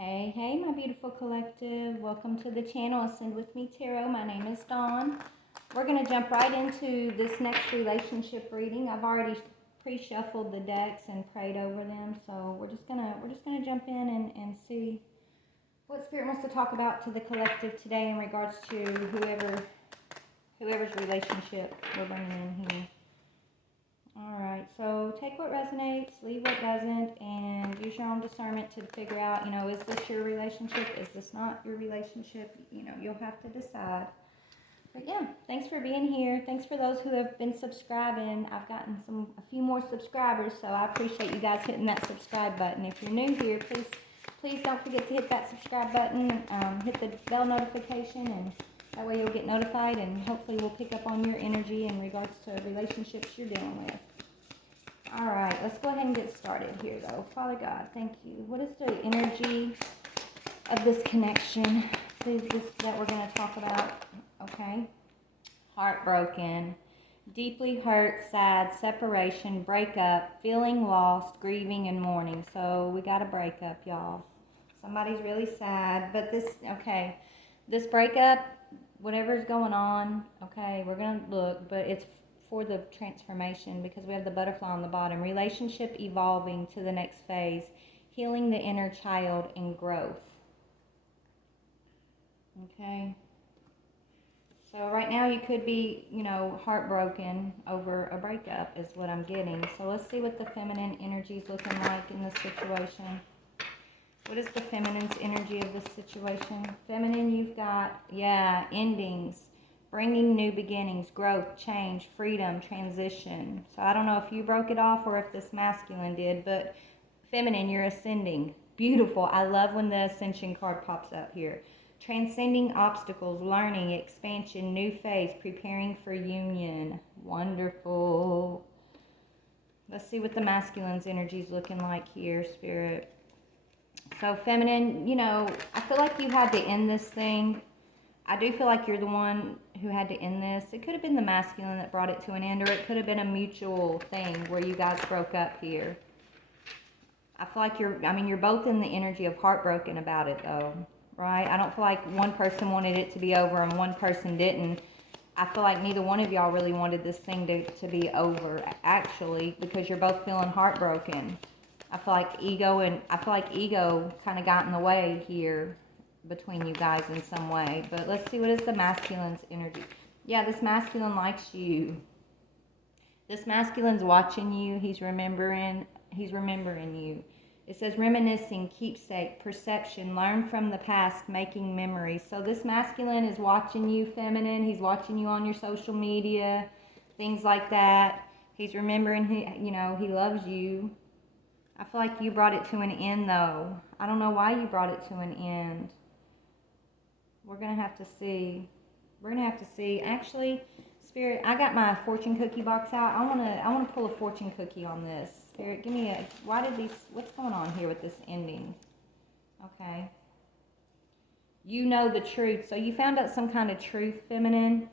Hey, hey, my beautiful collective. Welcome to the channel Ascend With Me Tarot. My name is Dawn. We're going to jump right into this next relationship reading. I've already pre-shuffled the decks and prayed over them, so we're just gonna jump in and see what Spirit wants to talk about to the collective today in regards to whoever's relationship we're bringing in here. Alright, so take what resonates, leave what doesn't, and use your own discernment to figure out, is this your relationship? Is this not your relationship? You'll have to decide. But yeah, thanks for being here. Thanks for those who have been subscribing. I've gotten a few more subscribers, so I appreciate you guys hitting that subscribe button. If you're new here, please don't forget to hit that subscribe button, hit the bell notification, and that way you'll get notified, and hopefully we'll pick up on your energy in regards to relationships you're dealing with. All right, let's go ahead and get started here, though. Father God, thank you. What is the energy of this connection that we're going to talk about? Okay. Heartbroken, deeply hurt, sad, separation, breakup, feeling lost, grieving, and mourning. So we got a breakup, y'all. Somebody's really sad, but this breakup, whatever's going on, okay, we're going to look, but it's for the transformation because we have the butterfly on the bottom. Relationship evolving to the next phase, healing the inner child and growth. Okay. So right now you could be, heartbroken over a breakup is what I'm getting. So let's see what the feminine energy is looking like in this situation. What is the feminine's energy of this situation? Feminine, you've got, endings, bringing new beginnings, growth, change, freedom, transition. So I don't know if you broke it off or if this masculine did, but feminine, you're ascending. Beautiful. I love when the ascension card pops up here. Transcending obstacles, learning, expansion, new phase, preparing for union. Wonderful. Let's see what the masculine's energy is looking like here, Spirit. So feminine, I feel like you had to end this thing. I do feel like you're the one who had to end this. It could have been the masculine that brought it to an end, or it could have been a mutual thing where you guys broke up here. I feel like you're both in the energy of heartbroken about it, though, right? I don't feel like one person wanted it to be over and one person didn't. I feel like neither one of y'all really wanted this thing to be over, actually, because you're both feeling heartbroken. I feel like ego kind of got in the way here between you guys in some way. But let's see, what is the masculine's energy? Yeah, this masculine likes you. This masculine's watching you. He's remembering you. It says reminiscing, keepsake, perception, learn from the past, making memories. So this masculine is watching you, feminine. He's watching you on your social media, things like that. He's remembering, he loves you. I feel like you brought it to an end, though. I don't know why you brought it to an end. We're going to have to see. Actually, Spirit, I got my fortune cookie box out. I want to pull a fortune cookie on this. Spirit, give me what's going on here with this ending? Okay. You know the truth. So you found out some kind of truth, feminine.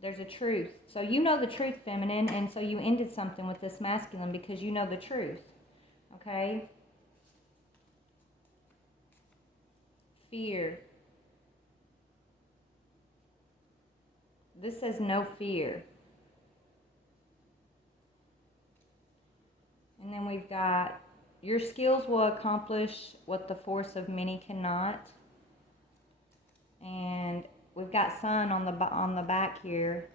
There's a truth. So you know the truth, feminine, and so you ended something with this masculine because you know the truth. Okay? Fear. This says no fear. And then we've got, your skills will accomplish what the force of many cannot. And we've got sun on the back here.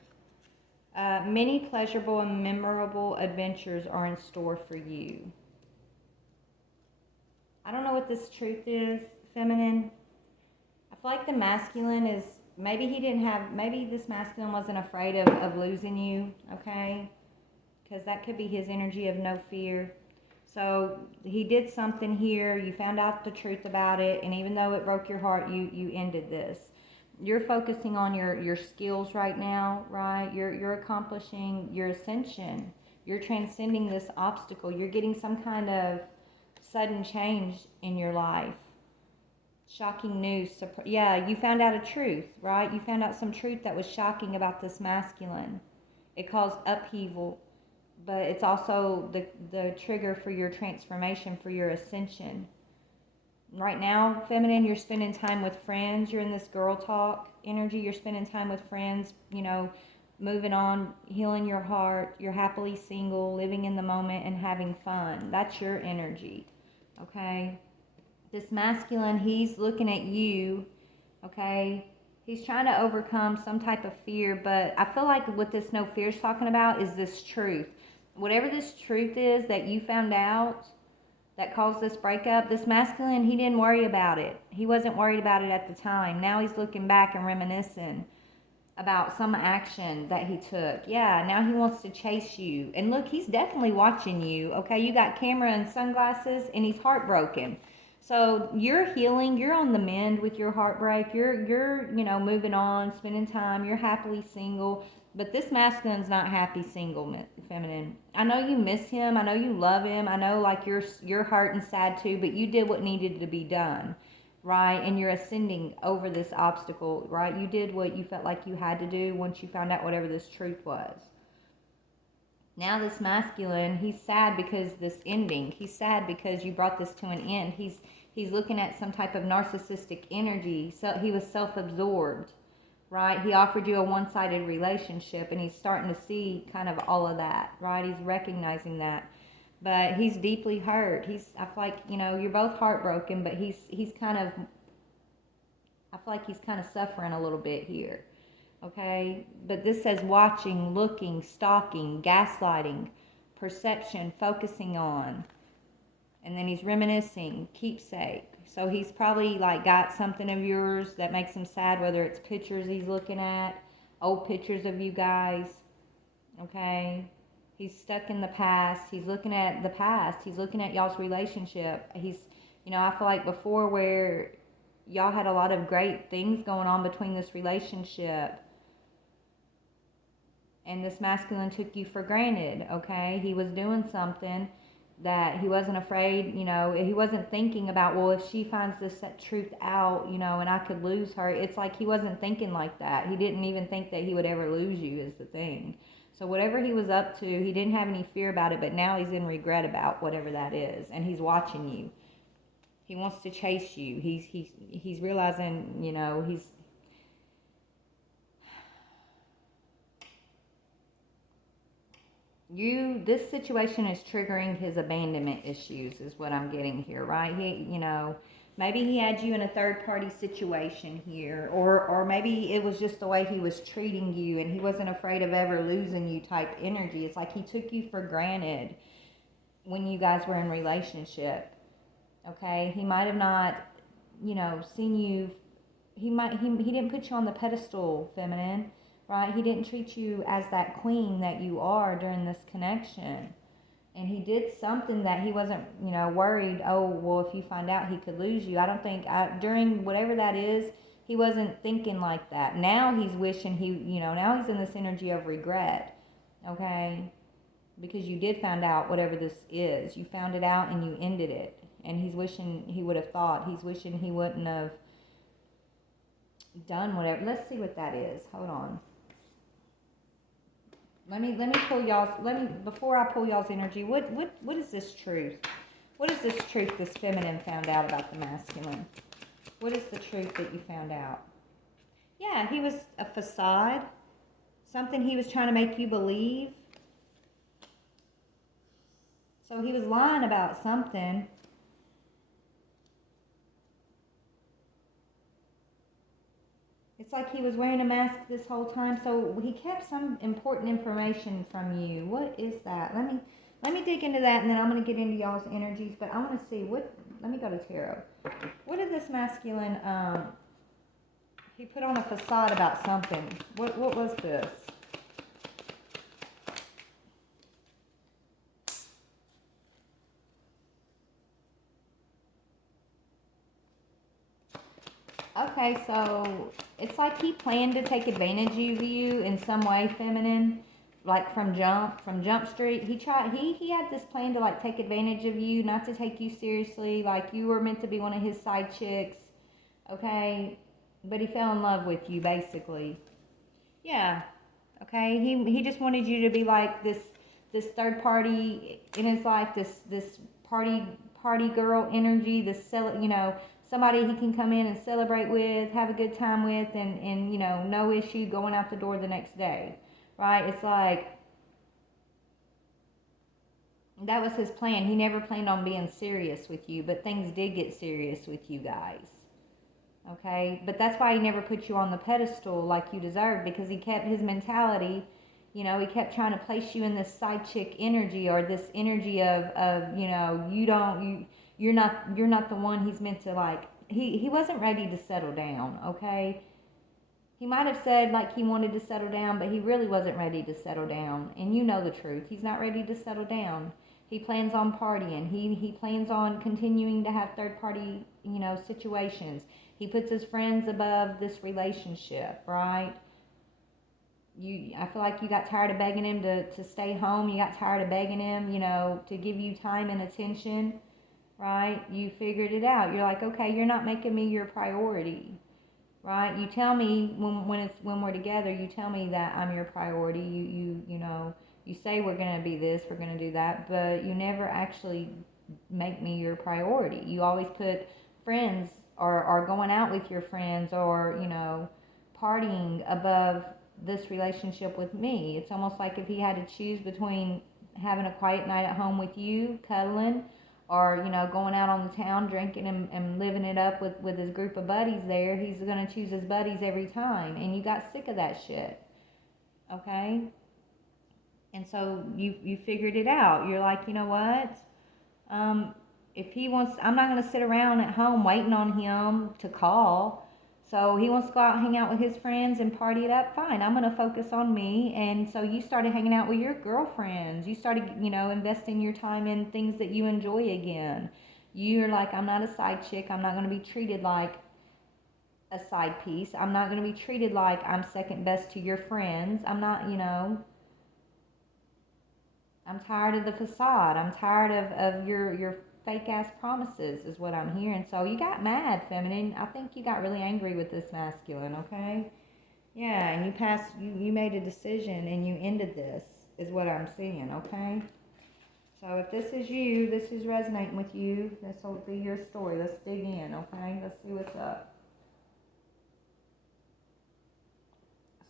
Many pleasurable and memorable adventures are in store for you. I don't know what this truth is, feminine. I feel like the masculine is, maybe this masculine wasn't afraid of losing you, okay? Because that could be his energy of no fear. So he did something here, you found out the truth about it, and even though it broke your heart, you ended this. You're focusing on your skills right now, right? You're accomplishing your ascension. You're transcending this obstacle. You're getting some kind of sudden change in your life. Shocking news. You found out a truth, right? You found out some truth that was shocking about this masculine. It caused upheaval, but it's also the trigger for your transformation, for your ascension. Right now, feminine, you're spending time with friends. You're in this girl talk energy. You're spending time with friends, you know, moving on, healing your heart. You're happily single, living in the moment, and having fun. That's your energy, okay? This masculine, he's looking at you, okay? He's trying to overcome some type of fear, but I feel like what this no fear is talking about is this truth. Whatever this truth is that you found out that caused this breakup, this masculine, he didn't worry about it. He wasn't worried about it at the time. Now he's looking back and reminiscing about some action that he took. Yeah, now he wants to chase you. And look, he's definitely watching you, okay? You got camera and sunglasses, and he's heartbroken. So you're healing, you're on the mend with your heartbreak. You're, you know, moving on, spending time, you're happily single. But this masculine's not happy single, feminine. I know you miss him. I know you love him. I know like you're hurt and sad too, but you did what needed to be done, right? And you're ascending over this obstacle, right? You did what you felt like you had to do once you found out whatever this truth was. Now this masculine, he's sad because this ending. He's sad because you brought this to an end. He's looking at some type of narcissistic energy. So he was self-absorbed, right? He offered you a one-sided relationship, and he's starting to see kind of all of that, right? He's recognizing that. But he's deeply hurt. I feel like, you know, you're both heartbroken, but he's kind of, I feel like he's kind of suffering a little bit here. Okay? But this says watching, looking, stalking, gaslighting, perception, focusing on. And then he's reminiscing, keepsake. So he's probably like got something of yours that makes him sad, whether it's pictures he's looking at, old pictures of you guys. Okay? He's stuck in the past. He's looking at the past. He's looking at y'all's relationship. You know, I feel like before where y'all had a lot of great things going on between this relationship, and this masculine took you for granted, okay? He was doing something that he wasn't afraid, you know, he wasn't thinking about, well, if she finds this truth out, you know, and I could lose her. It's like he wasn't thinking like that. He didn't even think that he would ever lose you is the thing. So whatever he was up to, he didn't have any fear about it, but now he's in regret about whatever that is, and he's watching you. He wants to chase you. He's realizing, you know, this situation is triggering his abandonment issues is what I'm getting here, right? You know, maybe he had you in a third party situation here, or maybe it was just the way he was treating you and he wasn't afraid of ever losing you type energy. It's like he took you for granted when you guys were in relationship. Okay? He might have not, you know, seen you, he didn't put you on the pedestal, feminine. Right? He didn't treat you as that queen that you are during this connection. And he did something that he wasn't, you know, worried, oh, well, if you find out he could lose you. I don't think, during whatever that is, he wasn't thinking like that. Now he's wishing now he's in this energy of regret, okay? Because you did find out whatever this is. You found it out and you ended it. And he's wishing he would have thought. He's wishing he wouldn't have done whatever. Let's see what that is. Hold on. Let me pull before I pull y'all's energy, what is this truth? What is this truth this feminine found out about the masculine? What is the truth that you found out? Yeah, he was a facade. Something he was trying to make you believe. So he was lying about something. It's like he was wearing a mask this whole time, so he kept some important information from you. What is that? Let me dig into that, and then I'm going to get into y'all's energies, but I want to see let me go to tarot. What did this masculine, he put on a facade about something. What was this? Okay, so it's like he planned to take advantage of you in some way, feminine. Like from Jump Street. He had this plan to like take advantage of you, not to take you seriously, like you were meant to be one of his side chicks. Okay? But he fell in love with you basically. Yeah. Okay? He just wanted you to be like this third party in his life, this party girl energy, somebody he can come in and celebrate with, have a good time with, and no issue going out the door the next day, right? It's like, that was his plan. He never planned on being serious with you, but things did get serious with you guys. Okay? But that's why he never put you on the pedestal like you deserved, because he kept his mentality, he kept trying to place you in this side chick energy, or this energy of you're not the one he's meant to, like, he wasn't ready to settle down, okay? He might have said like he wanted to settle down, but he really wasn't ready to settle down. And you know the truth. He's not ready to settle down. He plans on partying. He plans on continuing to have third party, situations. He puts his friends above this relationship, right? I feel like you got tired of begging him to stay home. You got tired of begging him, to give you time and attention, right? You figured it out. You're like, okay, you're not making me your priority. Right? You tell me when we're together, you tell me that I'm your priority. You say we're gonna be this, we're gonna do that, but you never actually make me your priority. You always put friends or going out with your friends, or partying above this relationship with me. It's almost like if he had to choose between having a quiet night at home with you, cuddling, or going out on the town drinking and living it up with his group of buddies there, he's going to choose his buddies every time. And you got sick of that shit, okay? And so you figured it out. You're like, you know what, if he wants, I'm not going to sit around at home waiting on him to call. So he wants to go out and hang out with his friends and party it up, fine. I'm going to focus on me. And so you started hanging out with your girlfriends. You started, investing your time in things that you enjoy again. You're like, I'm not a side chick. I'm not going to be treated like a side piece. I'm not going to be treated like I'm second best to your friends. I'm not, I'm tired of the facade. I'm tired of your fake ass promises, is what I'm hearing. So you got mad, feminine. I think you got really angry with this masculine, okay? Yeah, and you made a decision and you ended this, is what I'm seeing, okay? So if this is you, this is resonating with you, this will be your story. Let's dig in, okay? Let's see what's up.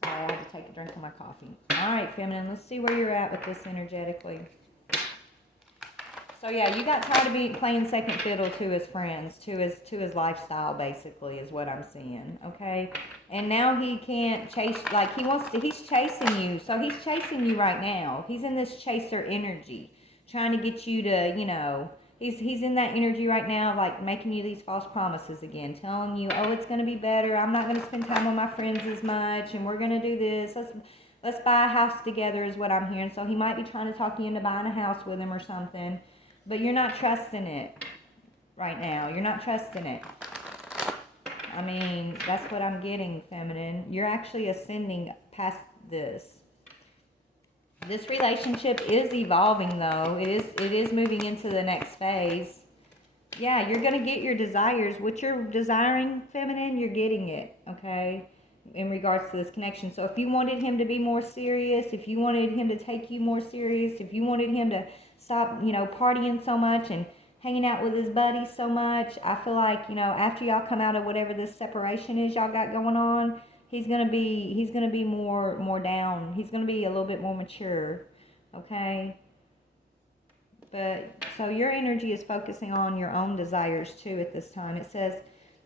Sorry, I had to take a drink of my coffee. All right, feminine, let's see where you're at with this energetically. So yeah, you got tired of playing second fiddle to his friends, to his lifestyle, basically, is what I'm seeing, okay? And now he can't chase, like he's chasing you. So he's chasing you right now. He's in this chaser energy, trying to get you to, he's in that energy right now, like making you these false promises again, telling you, oh, it's going to be better. I'm not going to spend time with my friends as much, and we're going to do this. Let's buy a house together, is what I'm hearing. So he might be trying to talk you into buying a house with him or something. But you're not trusting it right now. You're not trusting it. I mean, that's what I'm getting, feminine. You're actually ascending past this. This relationship is evolving, though. It is moving into the next phase. Yeah, you're going to get your desires. What you're desiring, feminine, you're getting it, okay? In regards to this connection. So if you wanted him to be more serious, if you wanted him to take you more serious, if you wanted him to stop, partying so much and hanging out with his buddies so much, I feel like, after y'all come out of whatever this separation is y'all got going on, he's gonna be more down. He's gonna be a little bit more mature, okay? But so your energy is focusing on your own desires too at this time. It says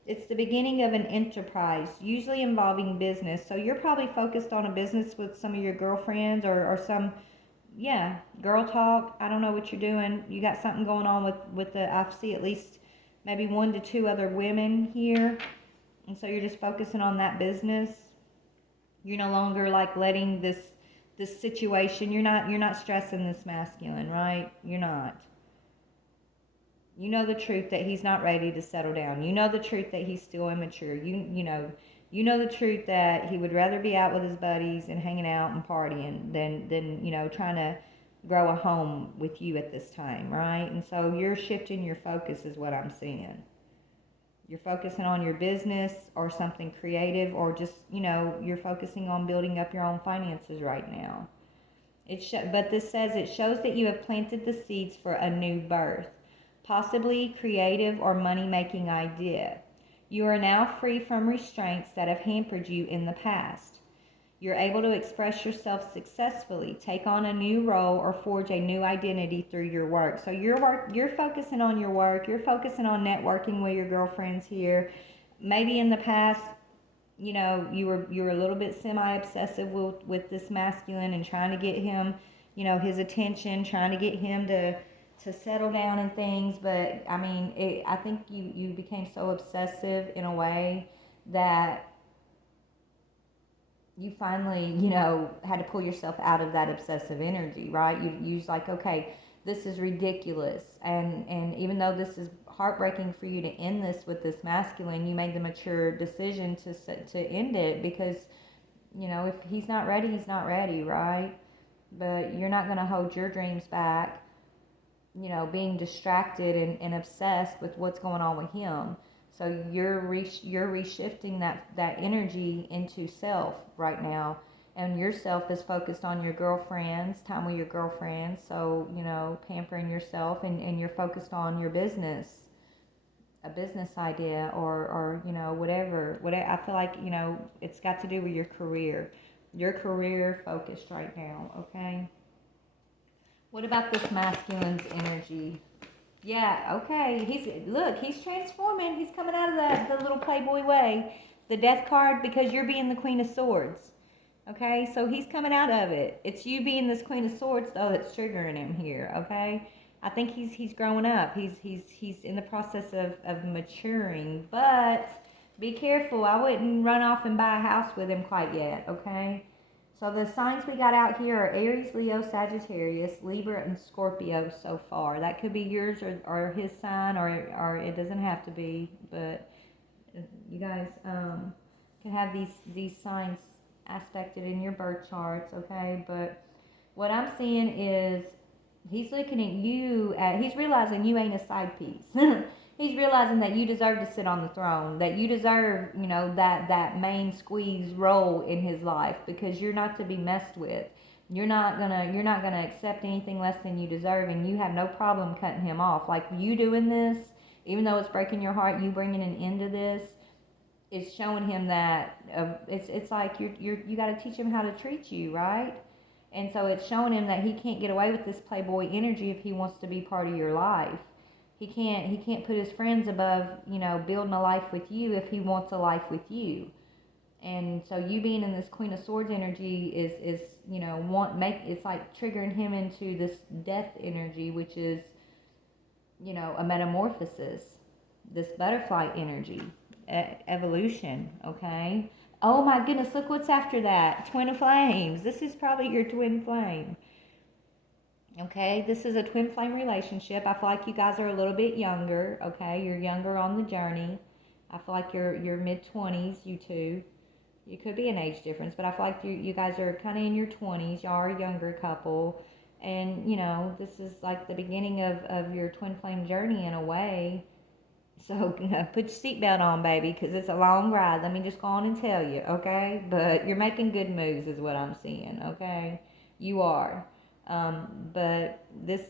it's the beginning of an enterprise, usually involving business. So you're probably focused on a business with some of your girlfriends or some, yeah, girl talk. I don't know what you're doing. You got something going on with I see at least maybe 1 to 2 other women here. And so you're just focusing on that business. You're no longer like letting this situation, you're not stressing this masculine, right? You're not. You know the truth that he's not ready to settle down. You know the truth that he's still immature. You know the truth that he would rather be out with his buddies and hanging out and partying than trying to grow a home with you at this time, right? And so you're shifting your focus, is what I'm seeing. You're focusing on your business or something creative, or just, you're focusing on building up your own finances right now. But this says it shows that you have planted the seeds for a new birth. possibly creative or money-making idea. You are now free from restraints that have hampered you in the past. You're able to express yourself successfully, take on a new role, or forge a new identity through your work. So you're focusing on your work, you're focusing on networking with your girlfriends here. Maybe in the past, you were a little bit semi-obsessive with this masculine and trying to get him, his attention, trying to get him to settle down and things. But I mean, I think you became so obsessive in a way that you finally, had to pull yourself out of that obsessive energy, right? You was like, okay, this is ridiculous. And even though this is heartbreaking for you to end this with this masculine, you made the mature decision to end it because, if he's not ready, he's not ready, right? But you're not going to hold your dreams back, being distracted and obsessed with what's going on with him. So you're reshifting that energy into self right now, and your self is focused on your girlfriends, time with your girlfriends. So pampering yourself, and you're focused on your business, a business idea, or whatever. I feel like it's got to do with your career. Your career focused right now. Okay. What about this masculine's energy? Yeah, okay. He's transforming. He's coming out of the little playboy way. The death card, because you're being the Queen of Swords. Okay, so he's coming out of it. It's you being this Queen of Swords though that's triggering him here. Okay, I think he's growing up. He's in the process of maturing. But be careful. I wouldn't run off and buy a house with him quite yet. Okay. So the signs we got out here are Aries, Leo, Sagittarius, Libra, and Scorpio so far. That could be yours or his sign, or it doesn't have to be. But you guys can have these signs aspected in your birth charts, okay? But what I'm seeing is he's looking at you, he's realizing you ain't a side piece. He's realizing that you deserve to sit on the throne, that you deserve, that main squeeze role in his life, because you're not to be messed with. You're not gonna accept anything less than you deserve, and you have no problem cutting him off. Like, you doing this, even though it's breaking your heart, you bringing an end to this, is showing him that it's like you got to teach him how to treat you, right? And so it's showing him that he can't get away with this playboy energy if he wants to be part of your life. He can't put his friends above, building a life with you if he wants a life with you. And so you being in this Queen of Swords energy is it's like triggering him into this death energy, which is, a metamorphosis, this butterfly energy, evolution, okay? Oh my goodness, look what's after that. Twin of flames. This is probably your twin flame. Okay, this is a twin flame relationship. I feel like you guys are a little bit younger, okay? You're younger on the journey. I feel like you're mid-20s, you two. You could be an age difference, but I feel like you guys are kind of in your 20s. Y'all are a younger couple. And, this is like the beginning of your twin flame journey in a way. So put your seatbelt on, baby, because it's a long ride. Let me just go on and tell you, okay? But you're making good moves is what I'm seeing, okay? You are. But this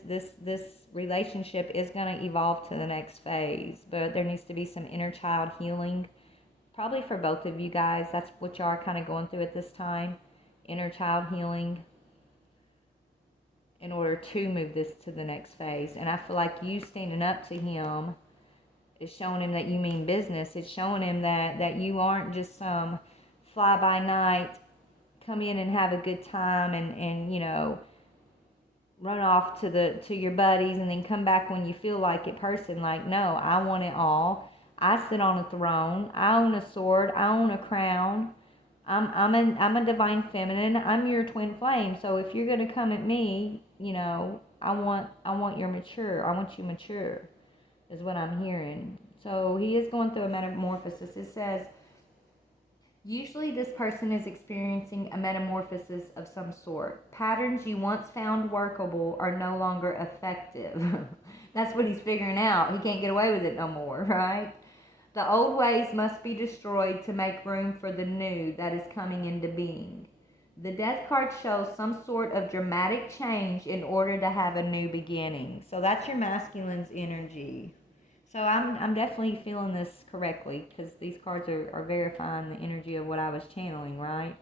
relationship is going to evolve to the next phase, but there needs to be some inner child healing, probably for both of you guys. That's what you are kind of going through at this time, inner child healing, in order to move this to the next phase. And I feel like you standing up to him is showing him that you mean business. It's showing him that you aren't just some fly by night, come in and have a good time and run off to your buddies and then come back when you feel like it person. Like, no, I want it all. I sit on a throne. I own a sword. I own a crown. I'm a divine feminine. I'm your twin flame. So if you're gonna come at me, I want your mature. I want you mature, is what I'm hearing. So he is going through a metamorphosis. It says, usually this person is experiencing a metamorphosis of some sort. Patterns you once found workable are no longer effective. That's what he's figuring out. He can't get away with it no more, right? The old ways must be destroyed to make room for the new that is coming into being. The Death card shows some sort of dramatic change in order to have a new beginning. So that's your masculine's energy. So I'm definitely feeling this correctly because these cards are verifying the energy of what I was channeling, right?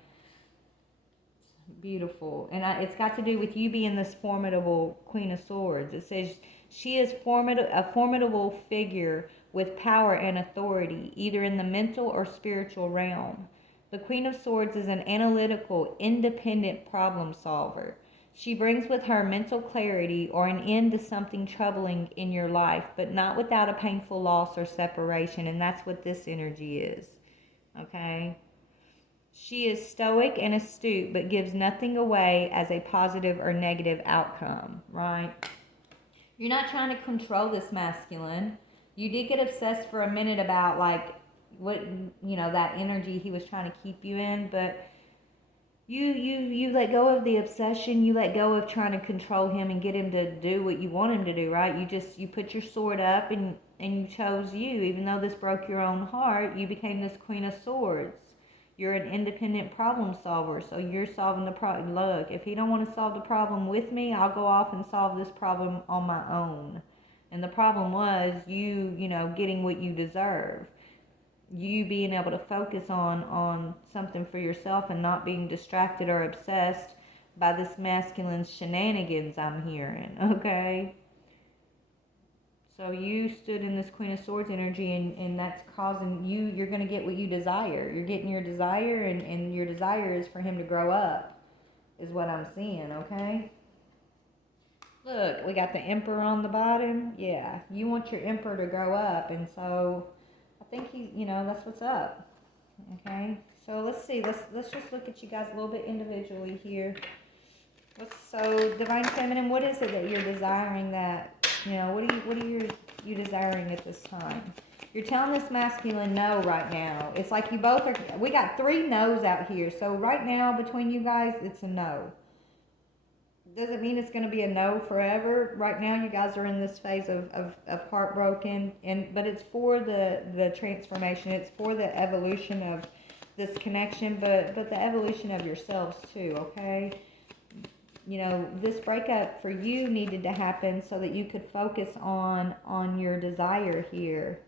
Beautiful. And it's got to do with you being this formidable Queen of Swords. It says she is a formidable figure with power and authority, either in the mental or spiritual realm. The Queen of Swords is an analytical, independent problem solver. She brings with her mental clarity or an end to something troubling in your life, but not without a painful loss or separation. And that's what this energy is. Okay? She is stoic and astute, but gives nothing away as a positive or negative outcome, right? You're not trying to control this masculine. You did get obsessed for a minute about like what that energy he was trying to keep you in, but you let go of the obsession. You let go of trying to control him and get him to do what you want him to do, right? You put your sword up and you chose you. Even though this broke your own heart, you became this Queen of Swords. You're an independent problem solver, so you're solving the problem. Look, if he don't want to solve the problem with me, I'll go off and solve this problem on my own. And the problem was getting what you deserve. You being able to focus on something for yourself and not being distracted or obsessed by this masculine shenanigans I'm hearing, okay? So you stood in this Queen of Swords energy, and that's causing you're going to get what you desire. You're getting your desire, and your desire is for him to grow up, is what I'm seeing, okay? Look, we got the Emperor on the bottom. Yeah, you want your Emperor to grow up, and so I think that's what's up, okay? So let's see, let's just look at you guys a little bit individually here. So Divine Feminine, what is it that you're desiring what are you desiring at this time? You're telling this masculine no right now. It's like you both are, we got 3 no's out here. So right now between you guys, it's a no. Doesn't mean it's going to be a no forever. Right now you guys are in this phase of heartbroken, but it's for the transformation. It's for the evolution of this connection, but the evolution of yourselves too, okay? This breakup for you needed to happen so that you could focus on your desire here.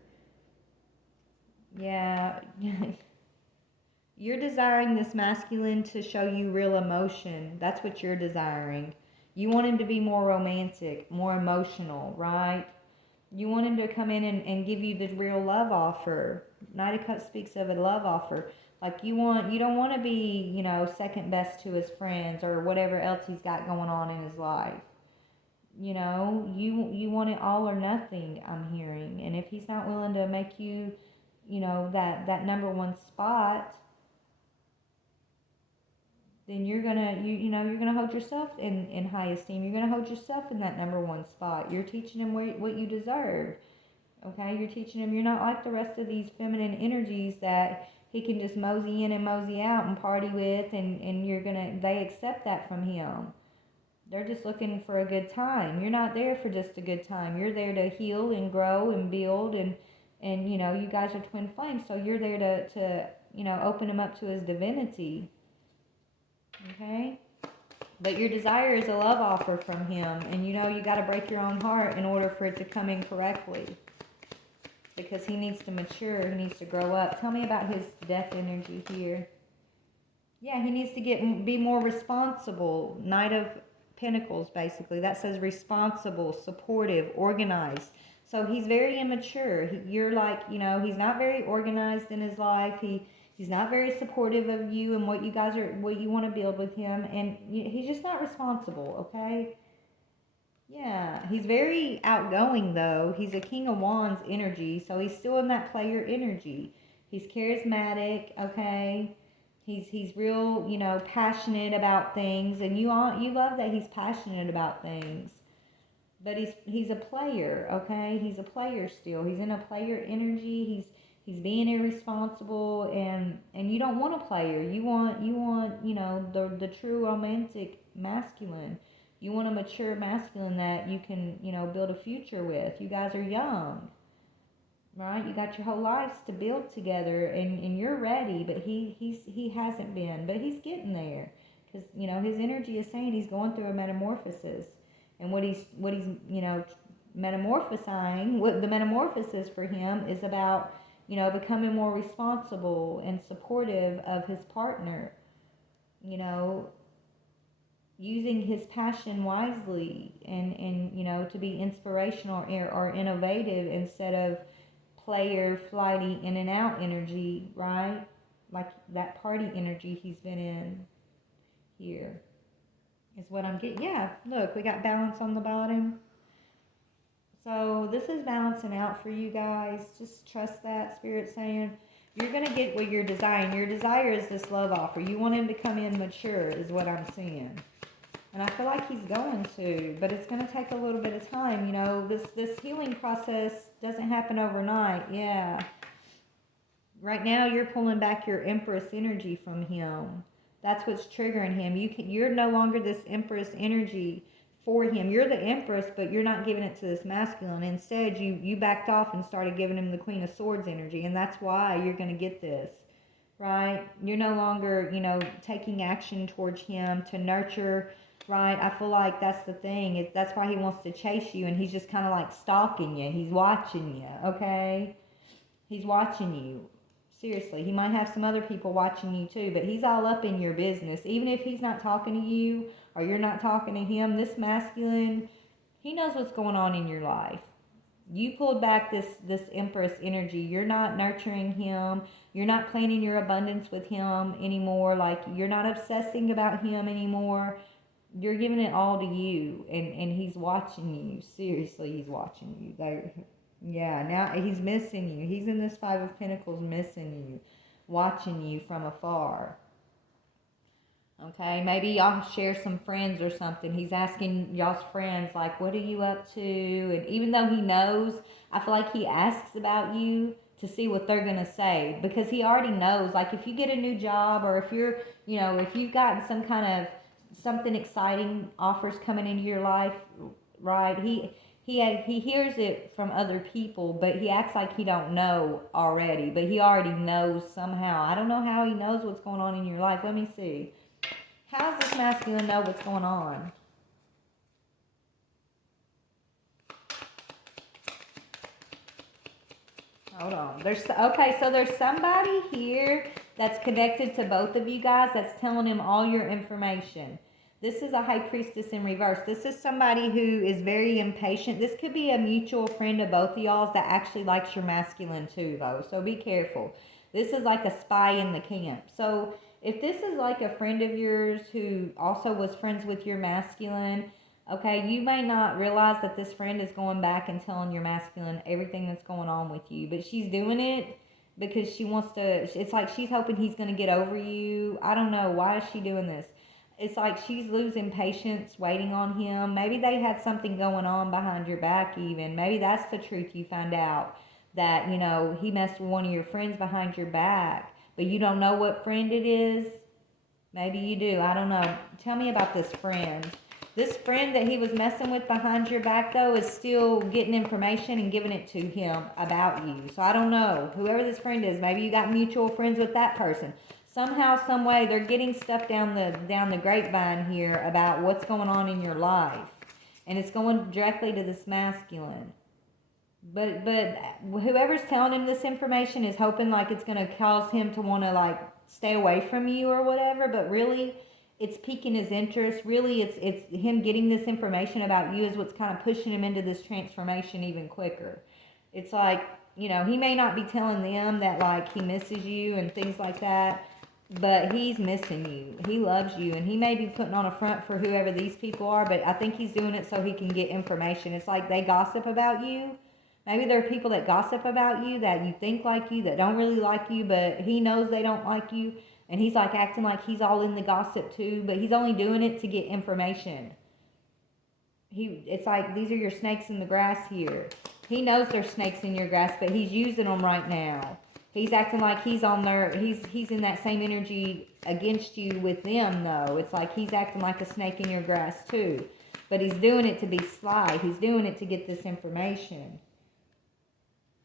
Yeah. You're desiring this masculine to show you real emotion. That's what you're desiring. You want him to be more romantic, more emotional, right? You want him to come in and give you the real love offer. Knight of Cups speaks of a love offer. Like you don't want to be, second best to his friends or whatever else he's got going on in his life. You want it all or nothing, I'm hearing. And if he's not willing to make you, that number 1 spot, then you're gonna hold yourself in high esteem. You're gonna hold yourself in that number 1 spot. You're teaching him what you deserve. Okay, you're teaching him you're not like the rest of these feminine energies that he can just mosey in and mosey out and party with, and they accept that from him. They're just looking for a good time. You're not there for just a good time. You're there to heal and grow and build, and you guys are twin flames, so you're there to open him up to his divinity. Okay? But your desire is a love offer from him, and you got to break your own heart in order for it to come in correctly. Because he needs to mature, he needs to grow up. Tell me about his death energy here. Yeah, he needs to be more responsible. Knight of Pentacles, basically. That says responsible, supportive, organized. So he's very immature. You're like, he's not very organized in his life. He's not very supportive of you and what you want to build with him. And he's just not responsible, okay? Yeah, he's very outgoing though. He's a King of Wands energy, so he's still in that player energy. He's charismatic, okay? He's real, passionate about things, and you love that he's passionate about things. But he's a player, okay? He's a player still. He's in a player energy. He's being irresponsible, and you don't want a player. You want the true romantic masculine. You want a mature masculine that you can, build a future with. You guys are young, right? You got your whole lives to build together, and you're ready, but he hasn't been, but he's getting there. Because, you know, his energy is saying he's going through a metamorphosis. And what he's you know, metamorphosing, what the metamorphosis for him is about, you know, becoming more responsible and supportive of his partner, you know, using his passion wisely, and you know, to be inspirational or innovative instead of player, flighty, in and out energy, right? Like that party energy he's been in here is what I'm getting. Yeah, look, we got balance on the bottom. So this is balancing out for you guys. Just trust that. Spirit saying you're going to get what you're desiring. Your desire is this love offer. You want him to come in mature is what I'm seeing. And I feel like he's going to, but it's going to take a little bit of time. You know, this healing process doesn't happen overnight. Yeah. Right now you're pulling back your Empress energy from him. That's what's triggering him. You're no longer this Empress energy for him. You're the Empress, but you're not giving it to this masculine. Instead, you backed off and started giving him the Queen of Swords energy, and that's why you're going to get this, right? You're no longer, you know, taking action towards him to nurture, right? I feel like that's the thing. That's why he wants to chase you, and he's just kind of like stalking you. He's watching you, okay? He's watching you. Seriously, he might have some other people watching you too, but he's all up in your business. Even if he's not talking to you or you're not talking to him, this masculine, he knows what's going on in your life. You pulled back this Empress energy. You're not nurturing him. You're not planning your abundance with him anymore. Like, you're not obsessing about him anymore. You're giving it all to you, and he's watching you. Seriously, he's watching you. Yeah, now he's missing you. He's in this Five of Pentacles missing you, watching you from afar. Okay, maybe y'all share some friends or something. He's asking y'all's friends, like, what are you up to? And even though he knows, I feel like he asks about you to see what they're going to say, because he already knows. Like, if you get a new job, or if you're, you know, if you've gotten some kind of something exciting offers coming into your life, right? He hears it from other people, but he acts like he don't know already, but he already knows somehow. I don't know how he knows what's going on in your life. Let me see. How does this masculine know what's going on? Hold on. Okay, so there's somebody here that's connected to both of you guys that's telling him all your information. This is a High Priestess in reverse. This is somebody who is very impatient. This could be a mutual friend of both of y'all's that actually likes your masculine too, though. So be careful. This is like a spy in the camp. So if this is like a friend of yours who also was friends with your masculine, okay, you may not realize that this friend is going back and telling your masculine everything that's going on with you, but she's doing it because she wants to. It's like she's hoping he's going to get over you. I don't know. Why is she doing this? It's like she's losing patience waiting on him. Maybe they had something going on behind your back even. Maybe that's the truth you find out, that, you know, he messed with one of your friends behind your back, but you don't know what friend it is. Maybe you do. I don't know. Tell me about this friend. This friend that he was messing with behind your back, though, is still getting information and giving it to him about you. So I don't know. Whoever this friend is, maybe you got mutual friends with that person. Somehow, some way, they're getting stuff down the grapevine here about what's going on in your life. And it's going directly to this masculine. But whoever's telling him this information is hoping like it's going to cause him to want to like stay away from you or whatever, but really it's piquing his interest. Really, it's him getting this information about you is what's kind of pushing him into this transformation even quicker. It's like, you know, he may not be telling them that like he misses you and things like that, but he's missing you. He loves you, and he may be putting on a front for whoever these people are, but I think he's doing it so he can get information. It's like they gossip about you. Maybe there are people that gossip about you, that you think like you, that don't really like you, but he knows they don't like you. And he's like acting like he's all in the gossip too, but he's only doing it to get information. It's like these are your snakes in the grass here. He knows there's snakes in your grass, but he's using them right now. He's acting like he's on there. He's in that same energy against you with them, though. It's like he's acting like a snake in your grass too, but he's doing it to be sly. He's doing it to get this information.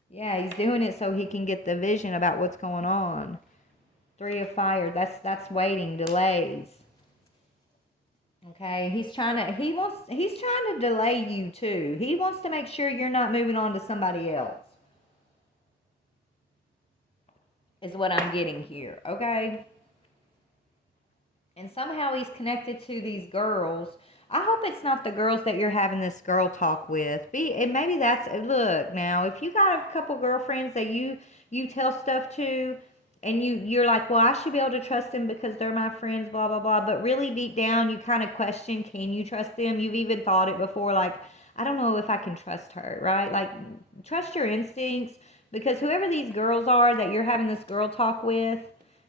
Yeah, he's doing it so he can get the vision about what's going on. Three of Fire, that's waiting, delays. Okay, he's trying to delay you too. He wants to make sure you're not moving on to somebody else. Is what I'm getting here, okay? And somehow he's connected to these girls. I hope it's not the girls that you're having this girl talk with. And maybe that's, look now. If you got a couple girlfriends that you tell stuff to, and you're like, well, I should be able to trust them because they're my friends, blah blah blah. But really deep down, you kind of question, can you trust them? You've even thought it before, like, I don't know if I can trust her, right? Like, trust your instincts, because whoever these girls are that you're having this girl talk with,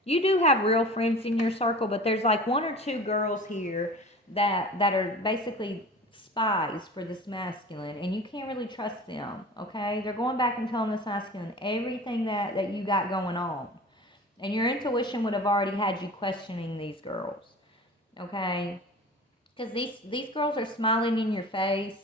you do have real friends in your circle, but there's like one or two girls here that are basically spies for this masculine, and you can't really trust them. Okay, they're going back and telling this masculine everything that you got going on, and your intuition would have already had you questioning these girls. Okay, because these girls are smiling in your face,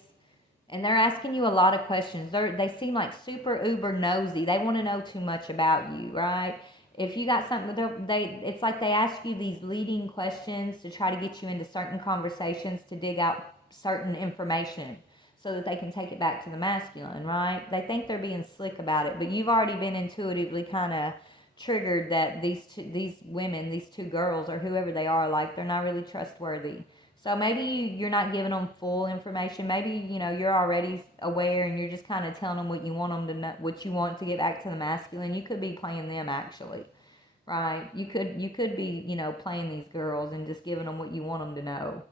and they're asking you a lot of questions. They seem like super uber nosy. They want to know too much about you, right? If you got something, it's like they ask you these leading questions to try to get you into certain conversations to dig out certain information so that they can take it back to the masculine, right? They think they're being slick about it, but you've already been intuitively kind of triggered that these women, these two girls or whoever they are, like, they're not really trustworthy. So maybe you're not giving them full information. Maybe, you're already aware and you're just kind of telling them what you want them to know, what you want to get back to the masculine. You could be playing them, actually, right? You could be, playing these girls and just giving them what you want them to know.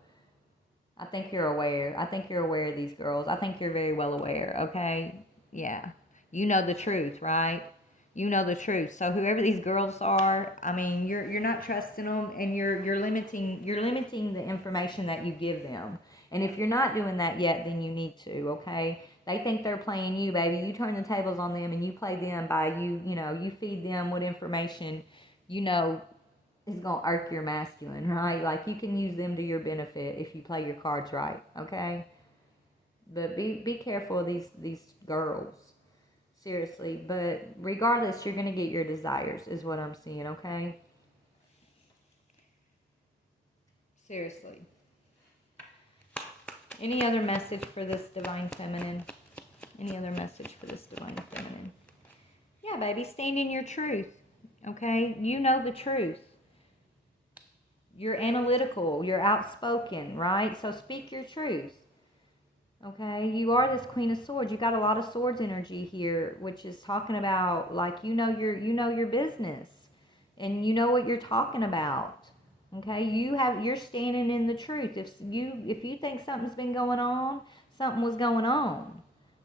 I think you're aware. I think you're aware of these girls. I think you're very well aware, okay? Yeah. You know the truth, right? You know the truth. So whoever these girls are, I mean, you're not trusting them, and you're limiting the information that you give them. And if you're not doing that yet, then you need to, okay? They think they're playing you, baby. You turn the tables on them and you play them by you feed them what information you know is going to irk your masculine, right? Like, you can use them to your benefit if you play your cards right, okay? But be careful of these girls. Seriously, but regardless, you're going to get your desires is what I'm seeing, okay? Seriously. Any other message for this divine feminine? Any other message for this divine feminine? Yeah, baby, stand in your truth, okay? You know the truth. You're analytical, you're outspoken, right? So speak your truth. Okay, you are this Queen of Swords. You got a lot of swords energy here, which is talking about, like, you know your business, and you know what you're talking about. Okay, you're standing in the truth. If you think something's been going on, something was going on.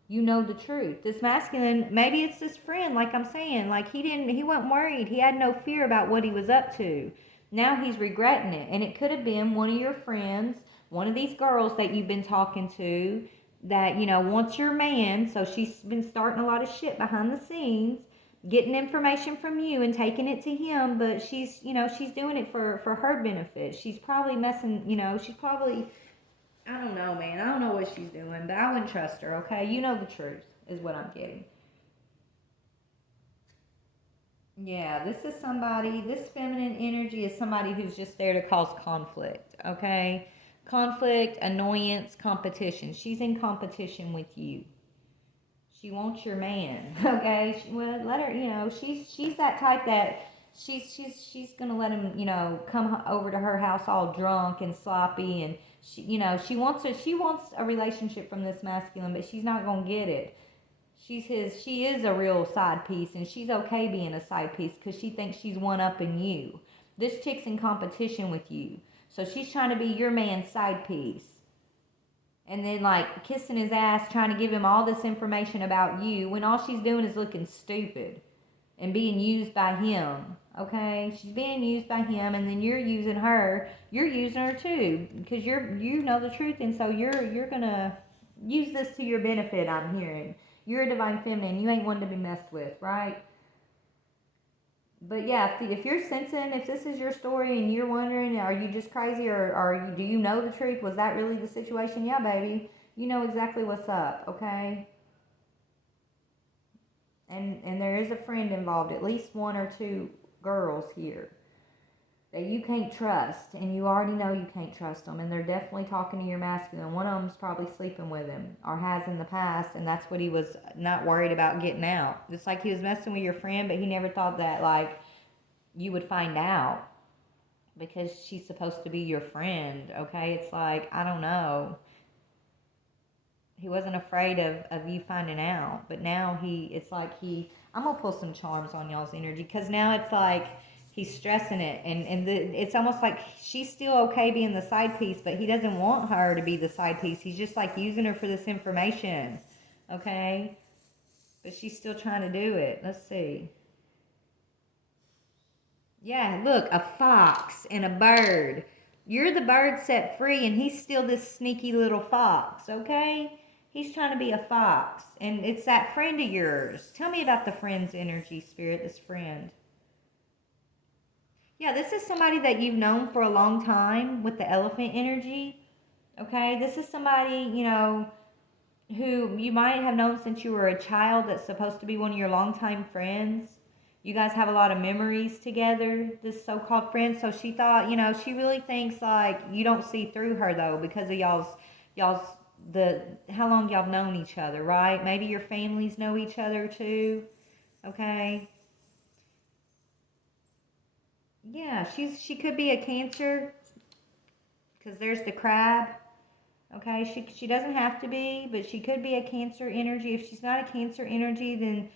You know the truth. This masculine, maybe it's this friend, like I'm saying, like, he wasn't worried. He had no fear about what he was up to. Now he's regretting it, and it could have been one of your friends, one of these girls that you've been talking to, that wants your man. So she's been starting a lot of shit behind the scenes, getting information from you and taking it to him, but she's doing it for her benefit. She's probably messing, she's probably, I don't know, man. I don't know what she's doing, but I wouldn't trust her, okay? You know the truth, is what I'm getting. Yeah, this feminine energy is somebody who's just there to cause conflict, okay? Conflict, annoyance, competition. She's in competition with you. She wants your man, okay? Well, let her, she's that type that she's gonna let him, come over to her house all drunk and sloppy, and she wants a relationship from this masculine, but she's not gonna get it. She is a real side piece, and she's okay being a side piece because she thinks she's one up in you. This chick's in competition with you, so she's trying to be your man's side piece, and then, like, kissing his ass, trying to give him all this information about you when all she's doing is looking stupid and being used by him. Okay, she's being used by him, and then you're using her. You're using her too because you know the truth, and so you're gonna use this to your benefit. I'm hearing you're a divine feminine. You ain't one to be messed with, right? But yeah, if you're sensing, if this is your story and you're wondering, are you just crazy, or do you know the truth? Was that really the situation? Yeah, baby, you know exactly what's up, okay? And there is a friend involved, at least one or two girls here. that you can't trust, and you already know you can't trust them, and they're definitely talking to your masculine. One of them's probably sleeping with him, or has in the past, and that's what he was not worried about getting out. It's like he was messing with your friend, but he never thought that, like, you would find out, because she's supposed to be your friend, okay? It's like, I don't know. He wasn't afraid of you finding out, but now it's like I'm gonna pull some charms on y'all's energy, because now it's like he's stressing it, and it's almost like she's still okay being the side piece, but he doesn't want her to be the side piece. He's just like using her for this information, okay? But she's still trying to do it. Let's see. Yeah, look, a fox and a bird. You're the bird set free, and he's still this sneaky little fox, okay? He's trying to be a fox, and it's that friend of yours. Tell me about the friend's energy, Spirit, this friend. Yeah, this is somebody that you've known for a long time with the elephant energy, okay? This is somebody, who you might have known since you were a child, that's supposed to be one of your longtime friends. You guys have a lot of memories together, this so-called friend. So she thought, she really thinks like you don't see through her, though, because of y'all's how long y'all have known each other, right? Maybe your families know each other too. Okay. Yeah, she could be a Cancer, because there's the crab. Okay, she doesn't have to be, but she could be a Cancer energy. If she's not a Cancer energy, then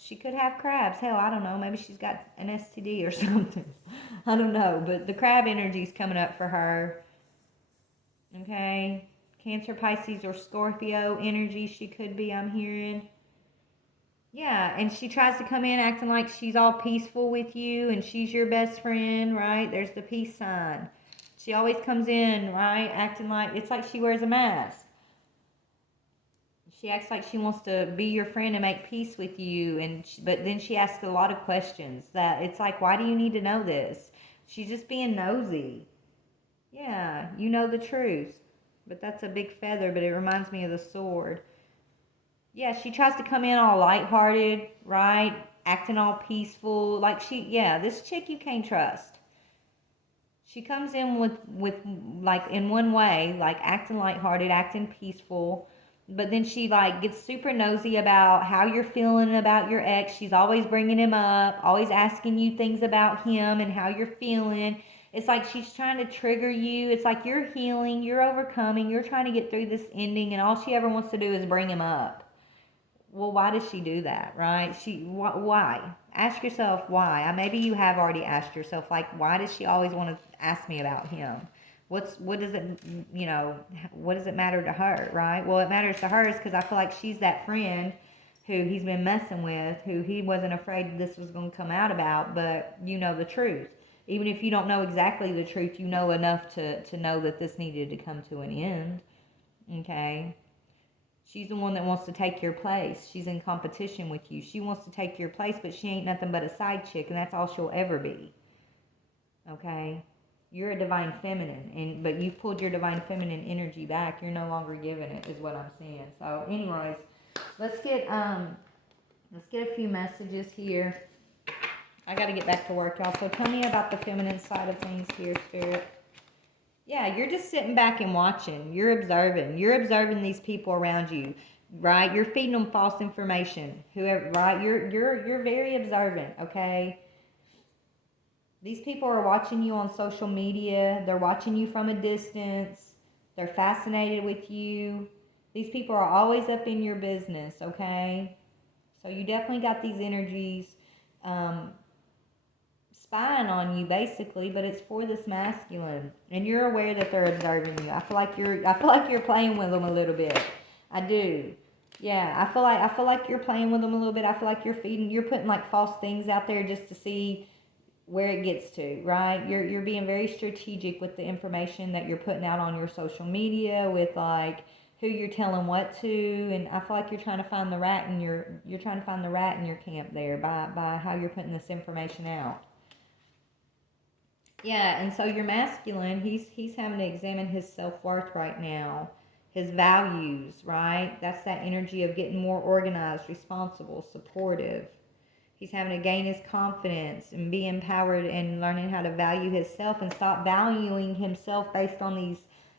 she could have crabs. Hell, I don't know. Maybe she's got an STD or something. I don't know, but the crab energy is coming up for her. Okay, Cancer, Pisces, or Scorpio energy. She could be. I'm hearing. Yeah, and she tries to come in acting like she's all peaceful with you, and she's your best friend, right? There's the peace sign. She always comes in, right, acting like it's like she wears a mask. She acts like she wants to be your friend and make peace with you, but then she asks a lot of questions that it's like, why do you need to know this? She's just being nosy. Yeah, you know the truth, but that's a big feather, but it reminds me of the sword. Yeah, she tries to come in all lighthearted, right? Acting all peaceful. Like this chick you can't trust. She comes in with like in one way, like acting lighthearted, acting peaceful, but then she like gets super nosy about how you're feeling about your ex. She's always bringing him up, always asking you things about him and how you're feeling. It's like she's trying to trigger you. It's like you're healing, you're overcoming, you're trying to get through this ending, and all she ever wants to do is bring him up. Well, why does she do that, right? Why? Ask yourself why. Maybe you have already asked yourself, like, why does she always want to ask me about him? What does it, what does it matter to her, right? Well, it matters to her is because I feel like she's that friend who he's been messing with, who he wasn't afraid this was going to come out about, but you know the truth. Even if you don't know exactly the truth, you know enough to know that this needed to come to an end, okay? She's the one that wants to take your place. She's in competition with you. She wants to take your place, but she ain't nothing but a side chick, and that's all she'll ever be. Okay? You're a divine feminine, but you've pulled your divine feminine energy back. You're no longer giving it, is what I'm saying. So, anyways, let's get a few messages here. I got to get back to work, y'all. So tell me about the feminine side of things here, Spirit. Yeah, you're just sitting back and watching. You're observing. You're observing these people around you, right? You're feeding them false information. Whoever, right? You're very observant, okay? These people are watching you on social media. They're watching you from a distance. They're fascinated with you. These people are always up in your business, okay? So you definitely got these energies spying on you, basically, but it's for this masculine, and you're aware that they're observing you. I feel like you're playing with them a little bit. I do. Yeah, I feel like you're playing with them a little bit. I feel like you're putting like false things out there just to see where it gets to, right? You're being very strategic with the information that you're putting out on your social media, with like who you're telling what to, and I feel like you're trying to find the rat in you're trying to find the rat in your camp there by how you're putting this information out. Yeah, and so your masculine, he's having to examine his self-worth right now, his values, right? That's that energy of getting more organized, responsible, supportive. He's having to gain his confidence and be empowered and learning how to value himself and stop valuing himself based on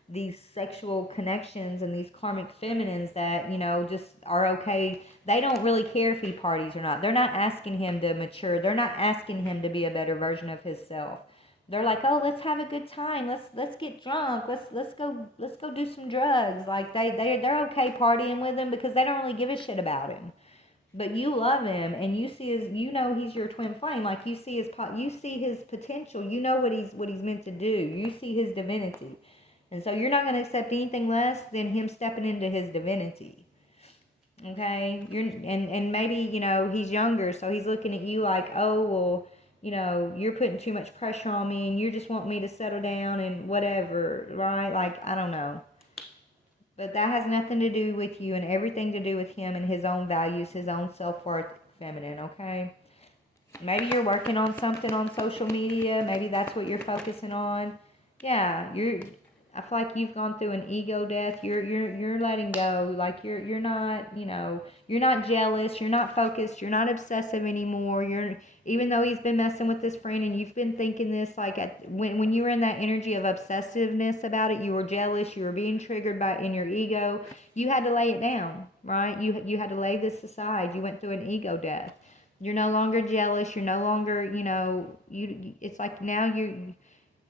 these sexual connections and these karmic feminines that, just are okay. They don't really care if he parties or not. They're not asking him to mature. They're not asking him to be a better version of himself. They're like, oh, let's have a good time. Let's get drunk. Let's go do some drugs. Like they're okay partying with him because they don't really give a shit about him. But you love him, and you see his, he's your twin flame. Like you see his potential. You know what he's meant to do. You see his divinity, and so you're not going to accept anything less than him stepping into his divinity. Okay, and maybe he's younger, so he's looking at you like, oh well, you're putting too much pressure on me, and you just want me to settle down and whatever, right? Like I don't know. But that has nothing to do with you and everything to do with him and his own values, his own self-worth, feminine, okay? Maybe you're working on something on social media. Maybe that's what you're focusing on. Yeah, I feel like you've gone through an ego death. You're letting go. Like you're not, you're not jealous. You're not focused. You're not obsessive anymore. Even though he's been messing with this friend and you've been thinking this, like when you were in that energy of obsessiveness about it, you were jealous. You were being triggered in your ego. You had to lay it down, right? You had to lay this aside. You went through an ego death. You're no longer jealous. You're no longer, it's like now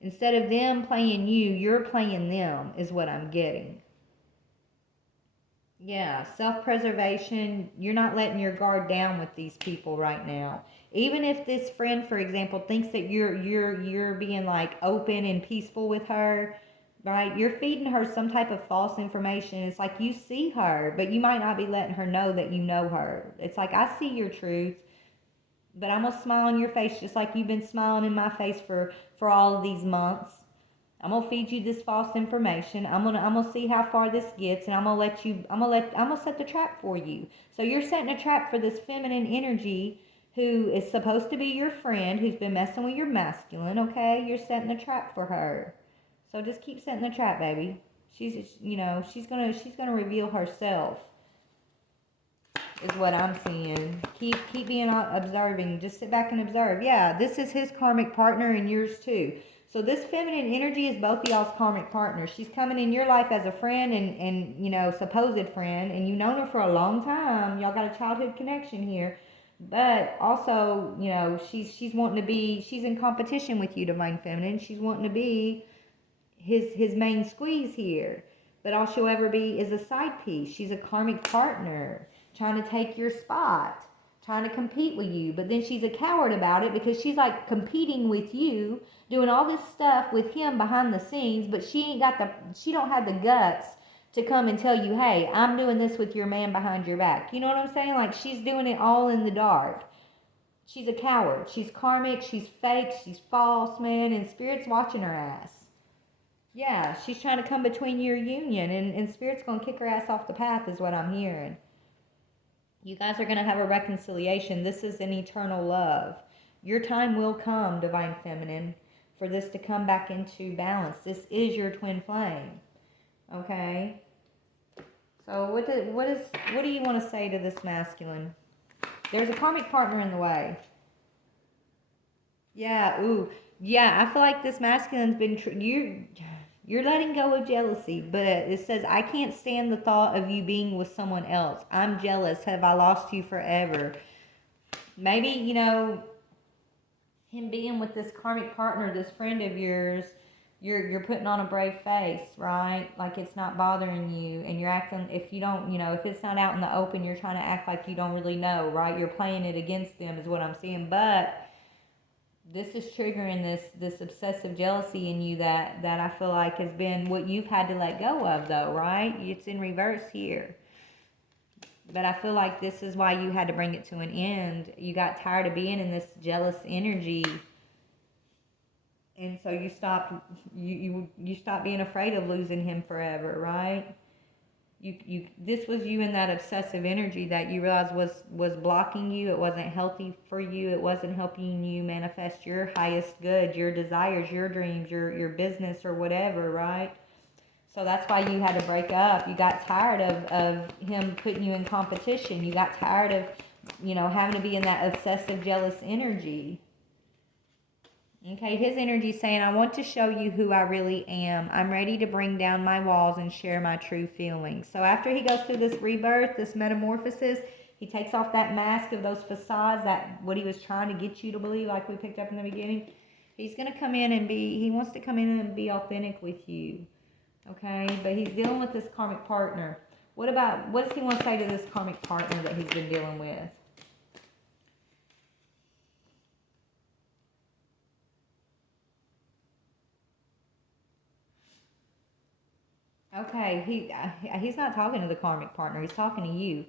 instead of them playing you, you're playing them, is what I'm getting. Yeah, self-preservation. You're not letting your guard down with these people right now. Even if this friend, for example, thinks that you're being like open and peaceful with her, right? You're feeding her some type of false information. It's like you see her, but you might not be letting her know that you know her. It's like, I see your truth, but I'm gonna smile on your face just like you've been smiling in my face for all of these months. I'm gonna feed you this false information. I'm gonna see how far this gets, and I'm gonna set the trap for you. So you're setting a trap for this feminine energy who is supposed to be your friend, who's been messing with your masculine. Okay, you're setting a trap for her. So just keep setting the trap, baby. She's gonna reveal herself, is what I'm seeing. Keep being observing. Just sit back and observe. Yeah, this is his karmic partner and yours too. So this feminine energy is both of y'all's karmic partners. She's coming in your life as a friend and supposed friend, and you've known her for a long time. Y'all got a childhood connection here. But also, she's wanting to be, she's in competition with you, Divine Feminine. She's wanting to be his main squeeze here. But all she'll ever be is a side piece. She's a karmic partner, trying to take your spot, trying to compete with you. But then she's a coward about it because she's like competing with you, doing all this stuff with him behind the scenes, but she don't have the guts to come and tell you, hey, I'm doing this with your man behind your back. You know what I'm saying? Like, she's doing it all in the dark. She's a coward. She's karmic. She's fake. She's false, man. And Spirit's watching her ass. Yeah, she's trying to come between your union, and Spirit's going to kick her ass off the path is what I'm hearing. You guys are going to have a reconciliation. This is an eternal love. Your time will come, Divine Feminine, for this to come back into balance. This is your twin flame. Okay? So what do you want to say to this masculine? There's a karmic partner in the way. Yeah, ooh. Yeah, I feel like this masculine's been... You're letting go of jealousy, but it says, I can't stand the thought of you being with someone else. I'm jealous. Have I lost you forever? Maybe, him being with this karmic partner, this friend of yours, you're putting on a brave face, right? Like it's not bothering you, and you're acting, if you don't, if it's not out in the open, you're trying to act like you don't really know, right? You're playing it against them is what I'm seeing, but this is triggering this obsessive jealousy in you that I feel like has been what you've had to let go of, though, right? It's in reverse here. But I feel like this is why you had to bring it to an end. You got tired of being in this jealous energy. And so you stopped being afraid of losing him forever, right? This was you in that obsessive energy that you realized was blocking you. It wasn't healthy for you. It wasn't helping you manifest your highest good, your desires, your dreams, your business or whatever, right? So that's why you had to break up. You got tired of him putting you in competition. You got tired of you know, having to be in that obsessive, jealous energy. Okay, his energy is saying, I want to show you who I really am. I'm ready to bring down my walls and share my true feelings. So after he goes through this rebirth, this metamorphosis, he takes off that mask of those facades, that what he was trying to get you to believe, like we picked up in the beginning. He's going to come in and he wants to come in and be authentic with you. Okay, but he's dealing with this karmic partner. What does he want to say to this karmic partner that he's been dealing with? Okay, he's not talking to the karmic partner. He's talking to you.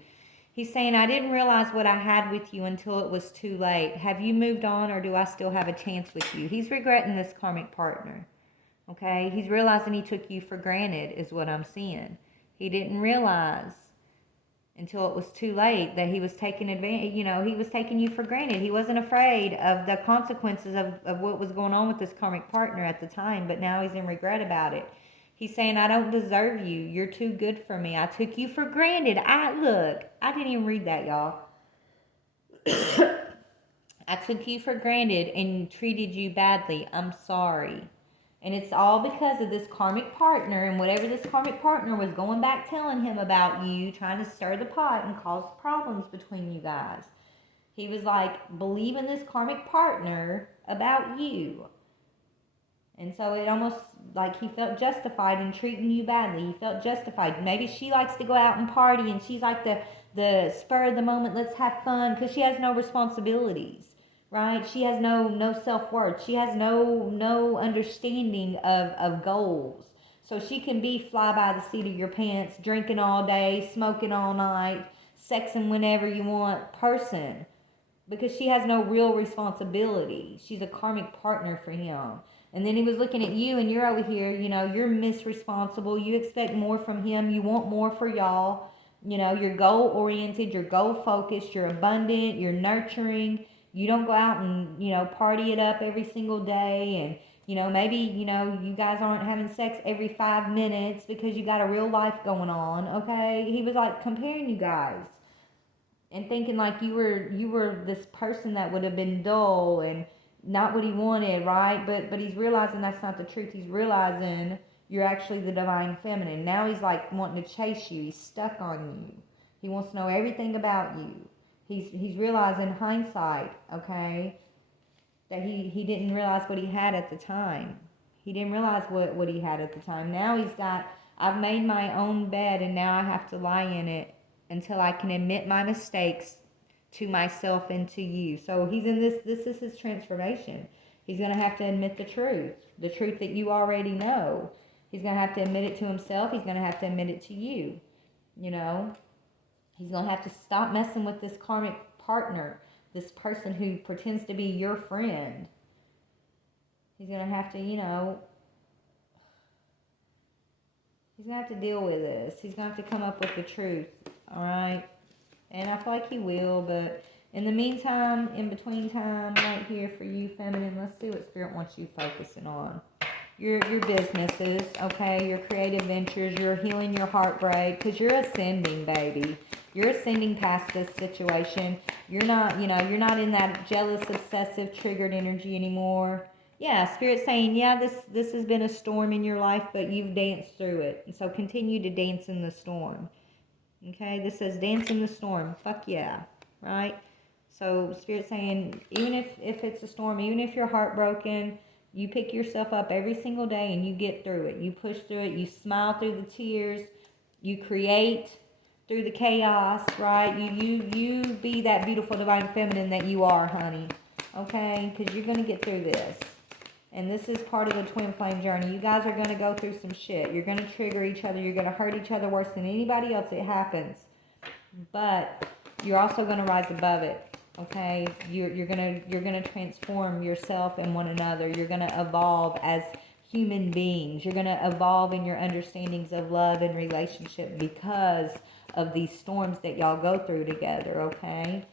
He's saying, I didn't realize what I had with you until it was too late. Have you moved on, or do I still have a chance with you? He's regretting this karmic partner. Okay, he's realizing he took you for granted is what I'm seeing. He didn't realize until it was too late that he was taking advantage, you know, he was taking you for granted. He wasn't afraid of the consequences of what was going on with this karmic partner at the time, but now he's in regret about it. He's saying, I don't deserve you. You're too good for me. I took you for granted. Look, I didn't even read that, y'all. I took you for granted and treated you badly. I'm sorry. And it's all because of this karmic partner and whatever this karmic partner was going back telling him about you, trying to stir the pot and cause problems between you guys. He was like, believing this karmic partner about you. And so it almost like he felt justified in treating you badly. He felt justified. Maybe she likes to go out and party and she's like the spur of the moment, let's have fun, because she has no responsibilities. Right? She has no self-worth. She has no understanding of goals. So she can be fly by the seat of your pants, drinking all day, smoking all night, sexing whenever you want person, because she has no real responsibility. She's a karmic partner for him. And then he was looking at you, and you're over here, you know, you're misresponsible. You expect more from him. You want more for y'all. You know, you're goal-oriented, you're goal-focused, you're abundant, you're nurturing. You don't go out and, you know, party it up every single day. And, you know, maybe, you know, you guys aren't having sex every 5 minutes because you got a real life going on, okay? He was, like, comparing you guys and thinking like you were this person that would have been dull and not what he wanted, right? But he's realizing that's not the truth. He's realizing you're actually the divine feminine. Now he's like wanting to chase you. He's stuck on you. He wants to know everything about you. He's realizing hindsight, okay, that he didn't realize what he had at the time. He didn't realize what he had at the time. Now he's got, I've made my own bed and now I have to lie in it until I can admit my mistakes to myself and to you. So he's in this is his transformation. He's going to have to admit the truth that you already know. He's going to have to admit it to himself. He's going to have to admit it to you, you know. He's going to have to stop messing with this karmic partner, this person who pretends to be your friend. He's going to have to, you know, he's going to have to deal with this. He's going to have to come up with the truth, all right? And I feel like he will, but in the meantime, in between time, right here for you, feminine, let's see what Spirit wants you focusing on. Your businesses, okay, your creative ventures, you're healing your heartbreak, because you're ascending, baby. You're ascending past this situation. You're not, you know, you're not in that jealous, obsessive, triggered energy anymore. Yeah, Spirit's saying, yeah, this has been a storm in your life, but you've danced through it. And so continue to dance in the storm. Okay, this says dance in the storm. Fuck yeah, right? So Spirit's saying, even if it's a storm, even if you're heartbroken, you pick yourself up every single day and you get through it. You push through it. You smile through the tears. You create through the chaos, right? You be that beautiful divine feminine that you are, honey. Okay? Because you're going to get through this. And this is part of the twin flame journey. You guys are going to go through some shit. You're going to trigger each other. You're going to hurt each other worse than anybody else. It happens. But you're also going to rise above it. Okay, you're gonna transform yourself and one another. You're gonna evolve as human beings. You're gonna evolve in your understandings of love and relationship because of these storms that y'all go through together. Okay,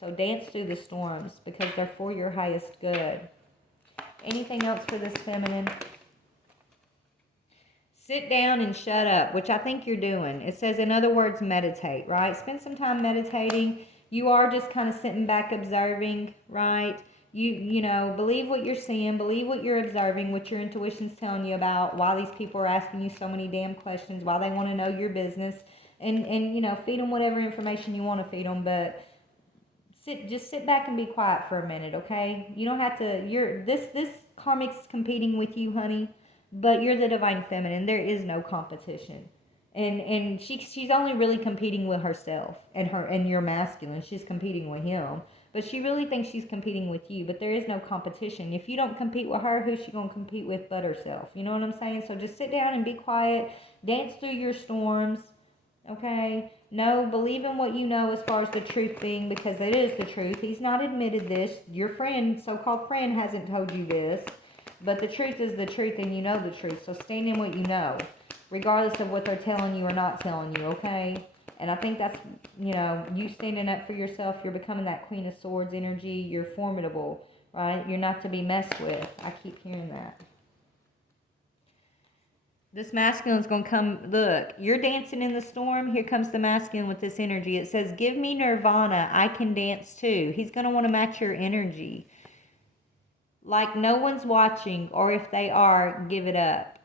so dance through the storms because they're for your highest good. Anything else for this feminine? Sit down and shut up, which I think you're doing. It says, in other words, meditate, right? Spend some time meditating. You are just kind of sitting back observing, right? You know, believe what you're seeing, believe what you're observing, what your intuition's telling you about, why these people are asking you so many damn questions, why they want to know your business, and you know, feed them whatever information you want to feed them, but just sit back and be quiet for a minute, okay? You don't have to. This karmic's competing with you, honey, but you're the divine feminine. There is no competition, and she's only really competing with herself and your masculine. She's competing with him, but she really thinks she's competing with you. But there is no competition. If you don't compete with her, who's she gonna compete with but herself? You know what I'm saying? So just sit down and be quiet. Dance through your storms. Okay? No, believe in what you know as far as the truth being, because it is the truth. He's not admitted this. Your friend, so-called friend, hasn't told you this. But the truth is the truth, and you know the truth. So stand in what you know, regardless of what they're telling you or not telling you, okay? And I think that's, you know, you standing up for yourself. You're becoming that Queen of Swords energy. You're formidable, right? You're not to be messed with. I keep hearing that. This masculine's going to come. Look, you're dancing in the storm. Here comes the masculine with this energy. It says, give me nirvana. I can dance too. He's going to want to match your energy. Like no one's watching, or if they are, give it up.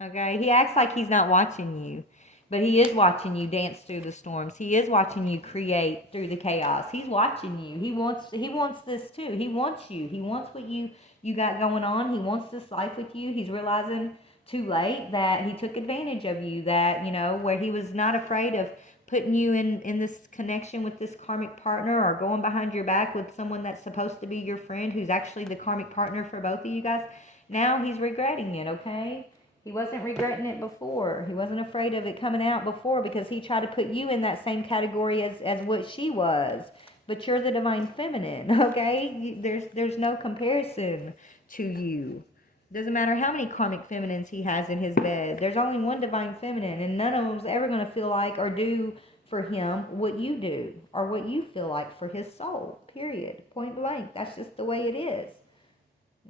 Okay? He acts like he's not watching you, but he is watching you dance through the storms. He is watching you create through the chaos. He's watching you. He wants this too. He wants you. He wants what you got going on. He wants this life with you. He's realizing too late that he took advantage of you, that, you know, where he was not afraid of putting you in this connection with this karmic partner, or going behind your back with someone that's supposed to be your friend who's actually the karmic partner for both of you guys. Now he's regretting it, okay? He wasn't regretting it before. He wasn't afraid of it coming out before, because he tried to put you in that same category as what she was. But you're the divine feminine, okay? There's no comparison to you. Doesn't matter how many karmic feminines he has in his bed. There's only one divine feminine, and none of them's ever going to feel like or do for him what you do, or what you feel like for his soul. Period. Point blank. That's just the way it is.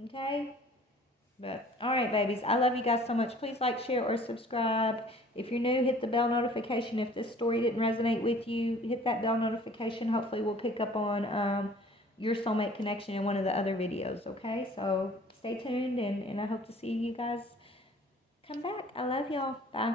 Okay? But, alright, babies. I love you guys so much. Please like, share, or subscribe. If you're new, hit the bell notification. If this story didn't resonate with you, hit that bell notification. Hopefully we'll pick up on your soulmate connection in one of the other videos, okay? So stay tuned, and I hope to see you guys come back. I love y'all. Bye.